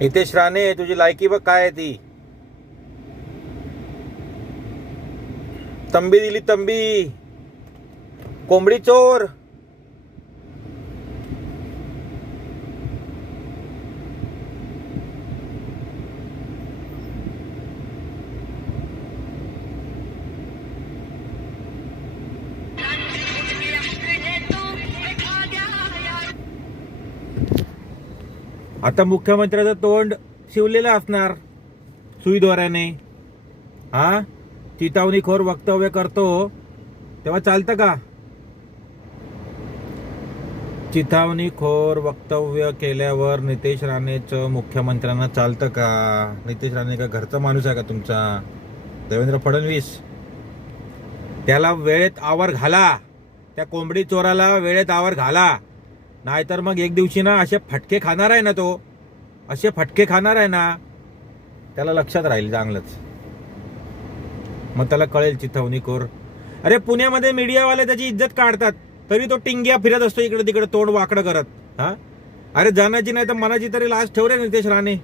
नितेश राणे तुझी लायकी बघ काय आहे ती. तंबी दिली तंबी. कोंबडी चोर. आता मुख्यमंत्र्याचं तोंड शिवलेलं असणार सुईद्वाराने. हा चितावणीखोर वक्तव्य करतो तेव्हा चालतं का? चितावणीखोर वक्तव्य केल्यावर नितेश राणेचं मुख्यमंत्र्यांना चालतं का? नितेश राणे का घरचा माणूस आहे का तुमचा? देवेंद्र फडणवीस त्याला वेळेत आवर घाला. त्या कोंबडी चोराला वेळेत आवर घाला. नाहीतर मग एक दिवशी ना असे फटके खाणार आहे ना तो. असे फटके खाणार आहे ना त्याला लक्षात राहील चांगलंच. मग त्याला कळेल चिथावणीखोर. अरे पुण्यामध्ये मीडियावाले त्याची इज्जत काढतात तरी तो टिंग्या फिरत असतो इकडे तिकडे तोंड वाकडं करत. हा अरे जाण्याची नाही तर मनाची तरी लाज ठेव रे नितेश राणे.